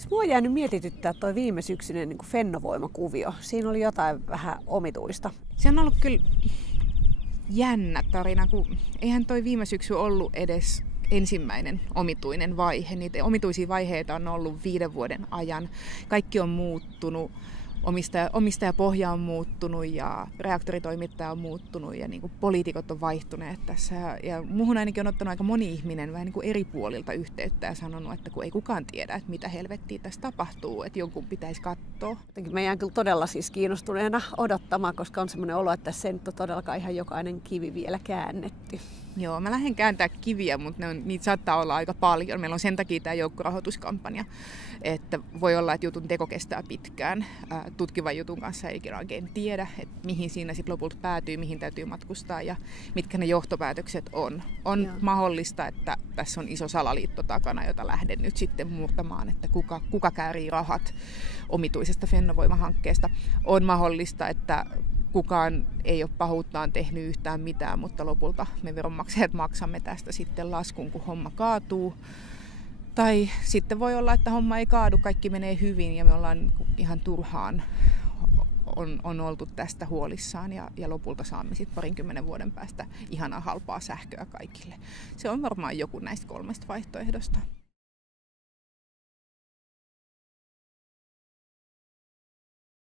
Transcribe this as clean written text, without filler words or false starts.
Siis mua on jäänyt mietityttää toi viime syksyinen niin Fennovoima-kuvio. Siinä oli jotain vähän omituista. Se on ollut kyllä jännä tarina, kun eihän toi viime syksy ollut edes ensimmäinen omituinen vaihe. Niitä omituisia vaiheita on ollut 5 vuoden ajan. Kaikki on muuttunut. Omistajapohja on muuttunut ja reaktoritoimittaja on muuttunut ja niin kuin poliitikot on vaihtuneet tässä. Ja muuhun ainakin on ottanut aika moni ihminen vähän niin kuin eri puolilta yhteyttä ja sanonut, että kun ei kukaan tiedä, että mitä helvettiä tässä tapahtuu, että jonkun pitäisi katsoa. Mä jään kyllä todella siis kiinnostuneena odottamaan, koska on semmoinen olo, että tässä ei nyt ole todellakaan ihan jokainen kivi vielä käännetty. Joo, mä lähden kääntää kiviä, mutta niitä saattaa olla aika paljon. Meillä on sen takia tämä joukkorahoituskampanja, että voi olla, että jutun teko kestää pitkään. Tutkivan jutun kanssa ei oikein tiedä, että mihin siinä sitten lopulta päätyy, mihin täytyy matkustaa ja mitkä ne johtopäätökset on. On mahdollista, että tässä on iso salaliitto takana, jota lähden nyt sitten murtamaan, että kuka käärii rahat omituisesta Fennovoima-hankkeesta. On mahdollista, että kukaan ei ole pahuuttaan tehnyt yhtään mitään, mutta lopulta me veronmaksajat maksamme tästä sitten laskun, kun homma kaatuu. Tai sitten voi olla, että homma ei kaadu, kaikki menee hyvin ja me ollaan ihan turhaan on oltu tästä huolissaan ja lopulta saamme sitten 20 vuoden päästä ihanaa halpaa sähköä kaikille. Se on varmaan joku näistä 3 vaihtoehdosta.